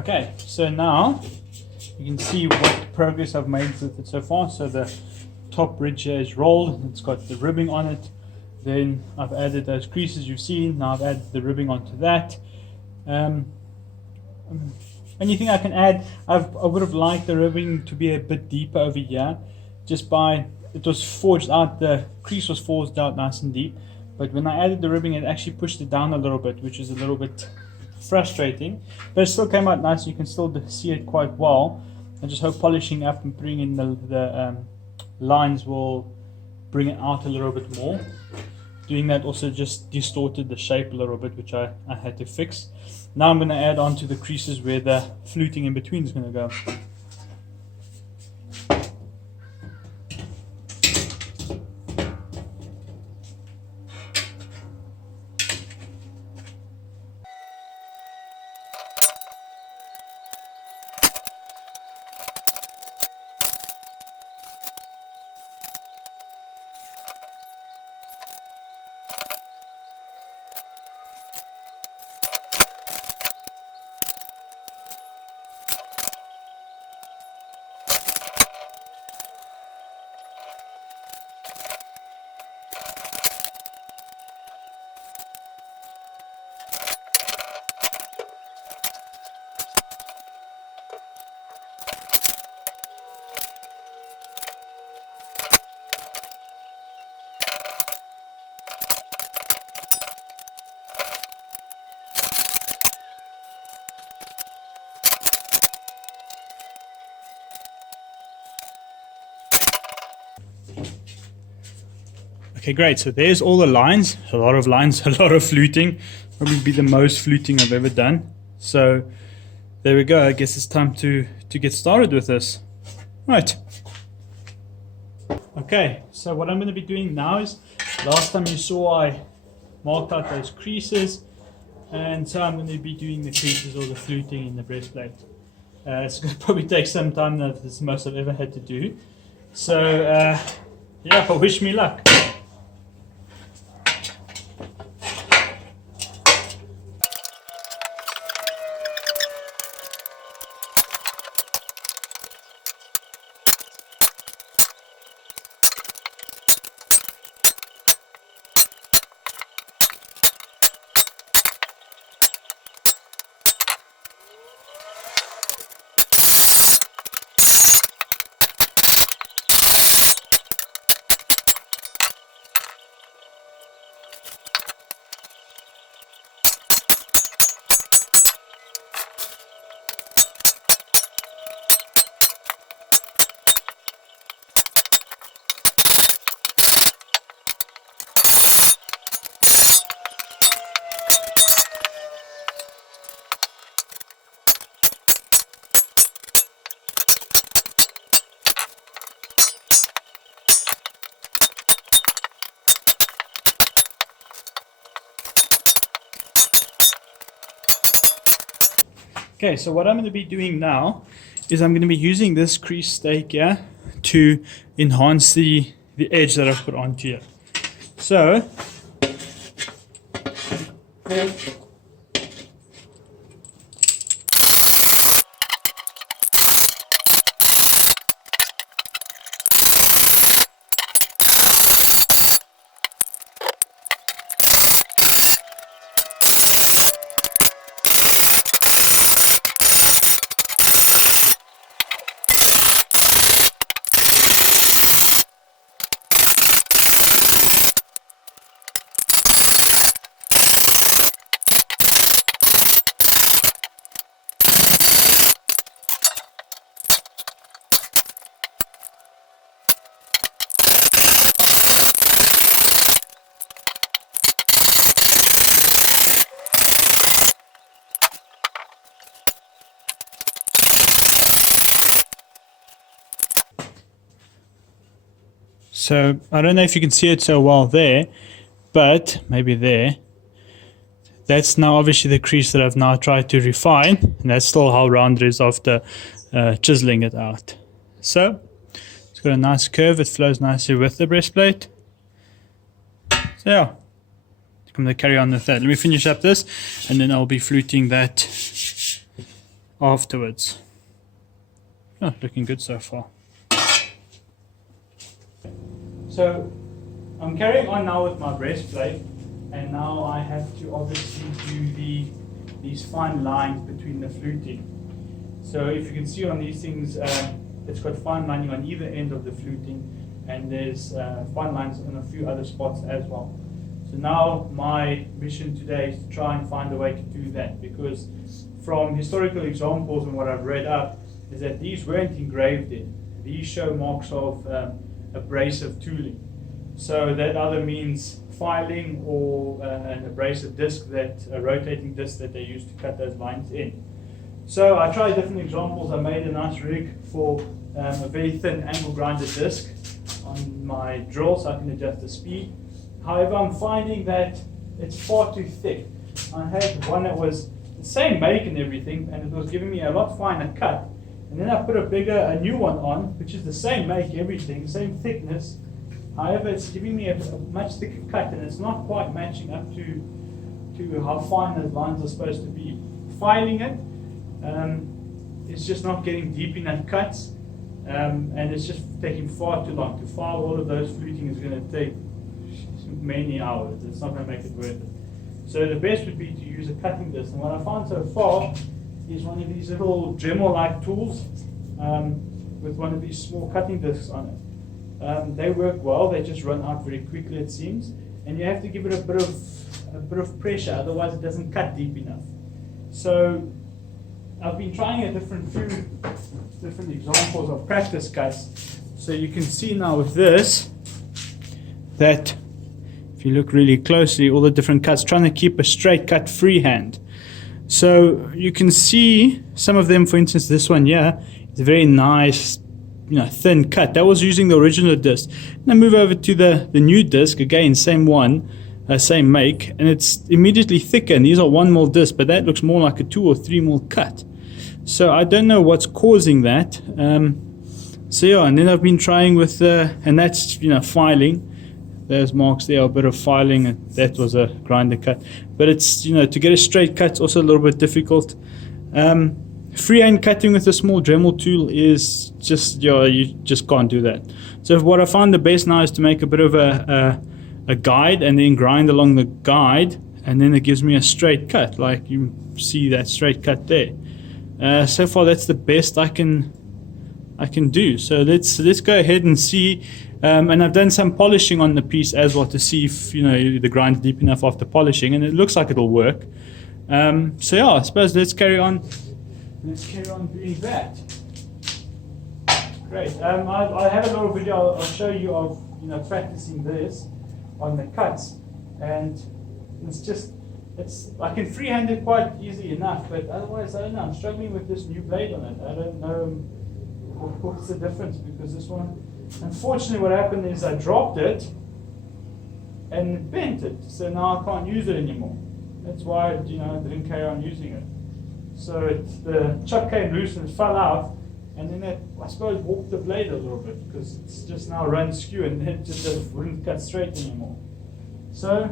Okay, so now you can see what progress I've made with it so far. So the top ridge here is rolled, it's got the ribbing on it. Then I've added those creases you've seen. Now I've added the ribbing onto that. Anything I can add, I would have liked the ribbing to be a bit deeper over here. It was forged out, the crease was forged out nice and deep. But when I added the ribbing, it actually pushed it down a little bit, which is a little bit frustrating. But it still came out nice, you can still see it quite well. I just hope polishing up and putting in the lines will bring it out a little bit more. Doing that also just distorted the shape a little bit, which I had to fix. Now I'm going to add on to the creases where the fluting in between is going to go. Okay, great. So there's all the lines. A lot of lines, a lot of fluting. Probably be the most fluting I've ever done. So there we go. I guess it's time to get started with this. Right. Okay, so what I'm going to be doing now is, last time you saw I marked out those creases, and so I'm going to be doing the creases or the fluting in the breastplate. It's going to probably take some time. That's the most I've ever had to do. So yeah, wish me luck. Okay, so what I'm going to be doing now is I'm going to be using this crease stake here to enhance the edge that I've put onto here. So So I don't know if you can see it so well there, but maybe there. That's now obviously the crease that I've now tried to refine, and that's still how round it is after chiseling it out. So it's got a nice curve, it flows nicely with the breastplate. So yeah, I'm going to carry on with that. Let me finish up this, and then I'll be fluting that afterwards. Oh, looking good so far. So I'm carrying on now with my breastplate, and now I have to obviously do these fine lines between the fluting. So if you can see on these things, it's got fine lining on either end of the fluting, and there's fine lines in a few other spots as well. So now my mission today is to try and find a way to do that, because from historical examples and what I've read up is that these weren't engraved in. These show marks of abrasive tooling. So that either means filing or an abrasive disc, a rotating disc that they use to cut those lines in. So I tried different examples. I made a nice rig for a very thin angle grinder disc on my drill so I can adjust the speed. However, I'm finding that it's far too thick. I had one that was the same make and everything, and it was giving me a lot finer cut. And then I put a new one on, which is the same make, everything, same thickness. However, it's giving me a much thicker cut, and it's not quite matching up to how fine those lines are supposed to be. Filing it, it's just not getting deep enough cuts, and it's just taking far too long. To file all of those fluting is going to take many hours. It's not going to make it worth it. So the best would be to use a cutting disc. And what I found so far is one of these little Dremel-like tools with one of these small cutting discs on it. They work well. They just run out very quickly, it seems, and you have to give it a bit of pressure, otherwise it doesn't cut deep enough. So I've been trying a few different examples of practice cuts. So you can see now with this that if you look really closely, all the different cuts, trying to keep a straight cut freehand. So you can see some of them. For instance, this one here is a very nice, thin cut. That was using the original disc. And I move over to the new disc, again, same one, same make, and it's immediately thicker. And these are 1mm discs, but that looks more like a 2 or 3mm cut. So I don't know what's causing that. So yeah, and then I've been trying with, and that's filing. Those marks there are a bit of filing, and that was a grinder cut. But it's, to get a straight cut is also a little bit difficult. Freehand cutting with a small Dremel tool is just, you just can't do that. So what I found the best now is to make a bit of a guide and then grind along the guide, and then it gives me a straight cut, like you see that straight cut there. So far that's the best I can do. So let's go ahead and see. And I've done some polishing on the piece as well to see if the grind's deep enough after polishing, and it looks like it'll work. So yeah, I suppose let's carry on doing that. Great. I have a little video I'll show you of practicing this on the cuts, and I can freehand it quite easy enough, but otherwise I don't know. I'm struggling with this new blade on it. I don't know what's the difference, because this one, unfortunately, what happened is I dropped it and it bent it, so now I can't use it anymore. That's why I didn't carry on using it. So the chuck came loose and it fell out, and then it, I suppose, warped the blade a little bit, because it's just now run skew and it just wouldn't cut straight anymore. So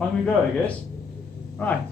on we go, I guess. Right,